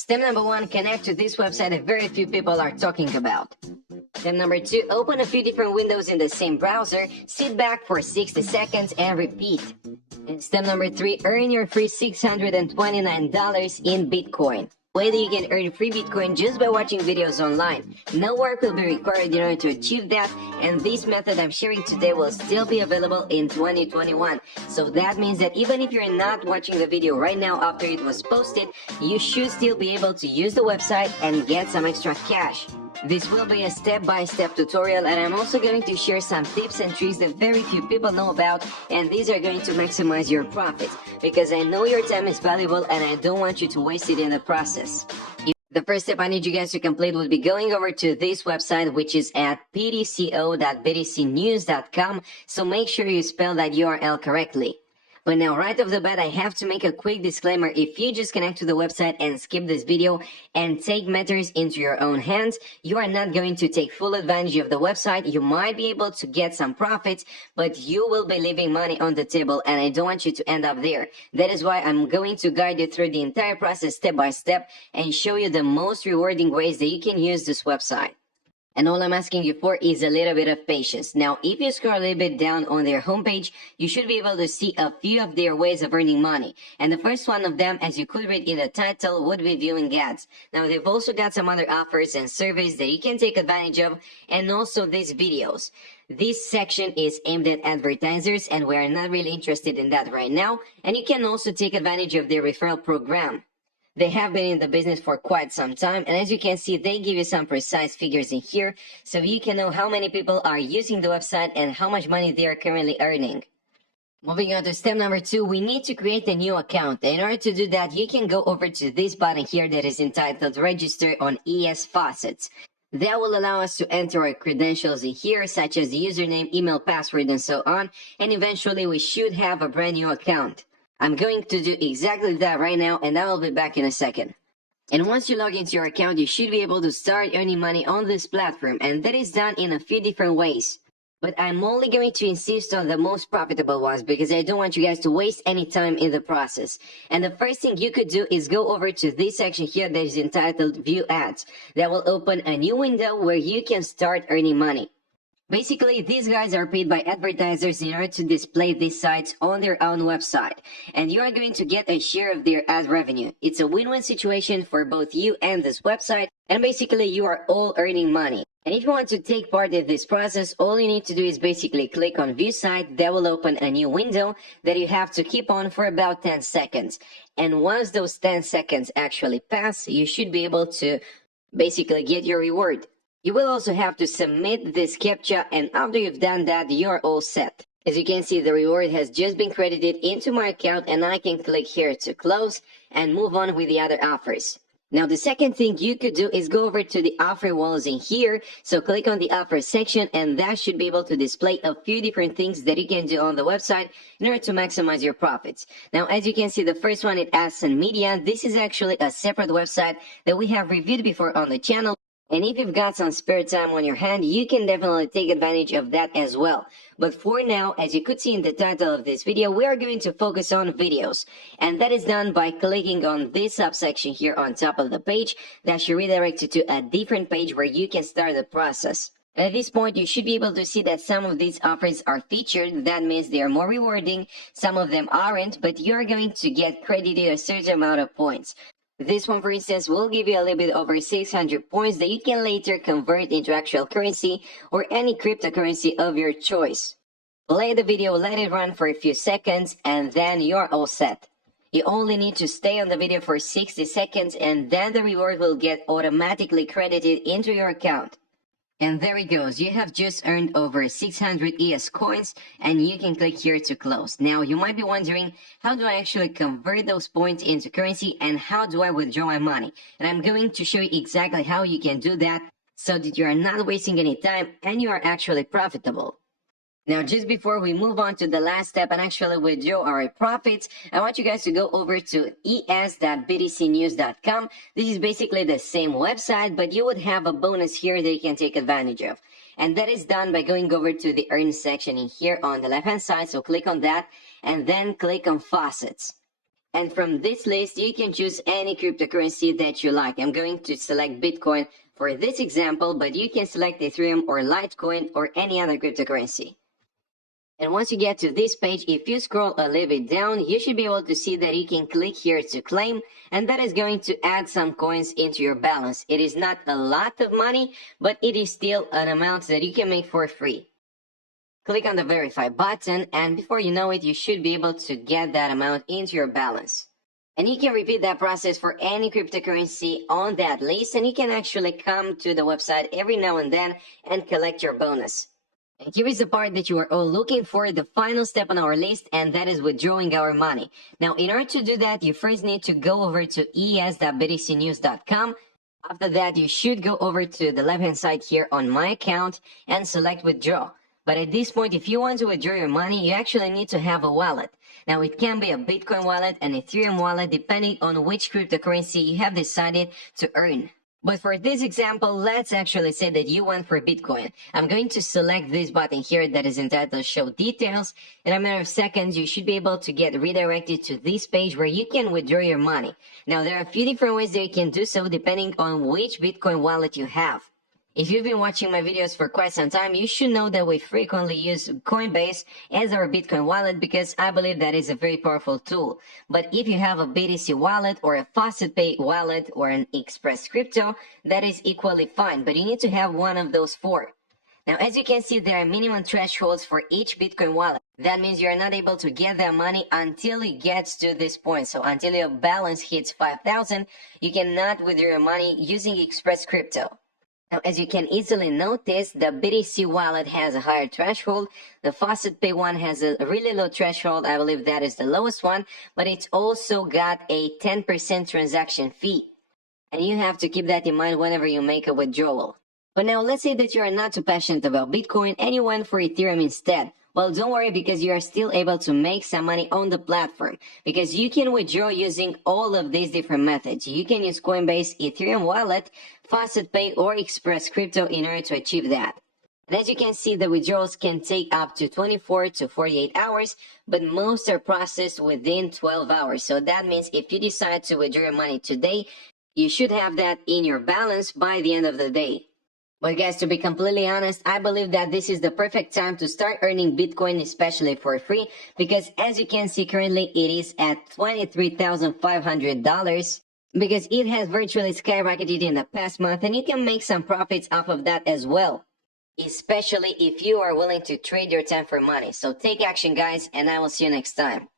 Step number 1, connect to this website that very few people are talking about. Step number 2, open a few different windows in the same browser, sit back for 60 seconds and repeat. And step number 3, earn your free $629 in Bitcoin. Whether you can earn free Bitcoin just by watching videos online. No work will be required in order to achieve that, and this method I'm sharing today will still be available in 2021. So that means that even if you're not watching the video right now after it was posted, you should still be able to use the website and get some extra cash. This will be a step-by-step tutorial, and I'm also going to share some tips and tricks that very few people know about, and these are going to maximize your profit, because I know your time is valuable and I don't want you to waste it in the process. The first step I need you guys to complete would be going over to this website, which is at pdco.btcnews.com, so make sure you spell that URL correctly. But now, right off the bat, I have to make a quick disclaimer. If you just connect to the website and skip this video and take matters into your own hands, you are not going to take full advantage of the website. You might be able to get some profits, but you will be leaving money on the table, and I don't want you to end up there. That is why I'm going to guide you through the entire process step by step and show you the most rewarding ways that you can use this website. And all I'm asking you for is a little bit of patience. Now, if you scroll a little bit down on their homepage, you should be able to see a few of their ways of earning money. And the first one of them, as you could read in the title, would be viewing ads. Now, they've also got some other offers and surveys that you can take advantage of, and also these videos. This section is aimed at advertisers, and we are not really interested in that right now. And you can also take advantage of their referral program. They have been in the business for quite some time, and as you can see, they give you some precise figures in here, so you can know how many people are using the website and how much money they are currently earning. Moving on to step number 2, we need to create a new account. In order to do that, you can go over to this button here that is entitled Register on ES Faucets. That will allow us to enter our credentials in here, such as the username, email, password, and so on, and eventually we should have a brand new account. I'm going to do exactly that right now, and I will be back in a second. And once you log into your account, you should be able to start earning money on this platform, and that is done in a few different ways. But I'm only going to insist on the most profitable ones because I don't want you guys to waste any time in the process. And the first thing you could do is go over to this section here that is entitled View Ads. That will open a new window where you can start earning money. Basically, these guys are paid by advertisers in order to display these sites on their own website, and you are going to get a share of their ad revenue. It's a win-win situation for both you and this website, and basically you are all earning money. And if you want to take part in this process, all you need to do is basically click on View Site. That will open a new window that you have to keep on for about 10 seconds. And once those 10 seconds actually pass, you should be able to basically get your reward. You will also have to submit this CAPTCHA, and after you've done that, you're all set. As you can see, the reward has just been credited into my account, and I can click here to close and move on with the other offers. Now, the second thing you could do is go over to the offer walls in here. So click on the offer section, and that should be able to display a few different things that you can do on the website in order to maximize your profits. Now, as you can see, the first one is Ads and Media. This is actually a separate website that we have reviewed before on the channel. And if you've got some spare time on your hand, you can definitely take advantage of that as well. But for now, as you could see in the title of this video, we are going to focus on videos. And that is done by clicking on this subsection here on top of the page. That should redirect you to a different page where you can start the process. And at this point, you should be able to see that some of these offers are featured. That means they are more rewarding. Some of them aren't, but you're going to get credited a certain amount of points. This one, for instance, will give you a little bit over 600 points that you can later convert into actual currency or any cryptocurrency of your choice. Play the video, let it run for a few seconds, and then you're all set. You only need to stay on the video for 60 seconds, and then the reward will get automatically credited into your account. And there it goes. You have just earned over 600 ES coins, and you can click here to close. Now, you might be wondering, how do I actually convert those points into currency, and how do I withdraw my money? And I'm going to show you exactly how you can do that so that you are not wasting any time and you are actually profitable. Now, just before we move on to the last step and actually withdraw our profits, I want you guys to go over to es.btcnews.com. This is basically the same website, but you would have a bonus here that you can take advantage of. And that is done by going over to the Earn section in here on the left-hand side. So click on that and then click on Faucets. And from this list, you can choose any cryptocurrency that you like. I'm going to select Bitcoin for this example, but you can select Ethereum or Litecoin or any other cryptocurrency. And once you get to this page, if you scroll a little bit down, you should be able to see that you can click here to claim, and that is going to add some coins into your balance. It is not a lot of money, but it is still an amount that you can make for free. Click on the verify button, and before you know it, you should be able to get that amount into your balance. And you can repeat that process for any cryptocurrency on that list, and you can actually come to the website every now and then and collect your bonus. And here is the part that you are all looking for, the final step on our list, and that is withdrawing our money. Now, in order to do that, you first need to go over to es.btcnews.com. After that, you should go over to the left-hand side here on My Account and select Withdraw. But at this point, if you want to withdraw your money, you actually need to have a wallet. Now, it can be a Bitcoin wallet, an Ethereum wallet, depending on which cryptocurrency you have decided to earn. But for this example, let's actually say that you want for Bitcoin. I'm going to select this button here that is entitled Show Details. In a matter of seconds, you should be able to get redirected to this page where you can withdraw your money. Now, there are a few different ways that you can do so depending on which Bitcoin wallet you have. If you've been watching my videos for quite some time, you should know that we frequently use Coinbase as our Bitcoin wallet because I believe that is a very powerful tool. But if you have a BTC wallet or a FaucetPay wallet or an Express Crypto, that is equally fine, but you need to have one of those four. Now, as you can see, there are minimum thresholds for each Bitcoin wallet. That means you are not able to get that money until it gets to this point. So until your balance hits 5,000, you cannot withdraw your money using Express Crypto. Now, as you can easily notice, the BTC wallet has a higher threshold. The FaucetPay one has a really low threshold. I believe that is the lowest one, but it's also got a 10% transaction fee. And you have to keep that in mind whenever you make a withdrawal. But now let's say that you are not too passionate about Bitcoin and you went for Ethereum instead. Well, don't worry because you are still able to make some money on the platform because you can withdraw using all of these different methods. You can use Coinbase, Ethereum wallet, FaucetPay, or Express Crypto in order to achieve that. And as you can see, the withdrawals can take up to 24 to 48 hours, but most are processed within 12 hours. So that means if you decide to withdraw your money today, you should have that in your balance by the end of the day. But guys, to be completely honest, I believe that this is the perfect time to start earning Bitcoin, especially for free, because as you can see currently, it is at $23,500 because it has virtually skyrocketed in the past month and you can make some profits off of that as well, especially if you are willing to trade your time for money. So take action, guys, and I will see you next time.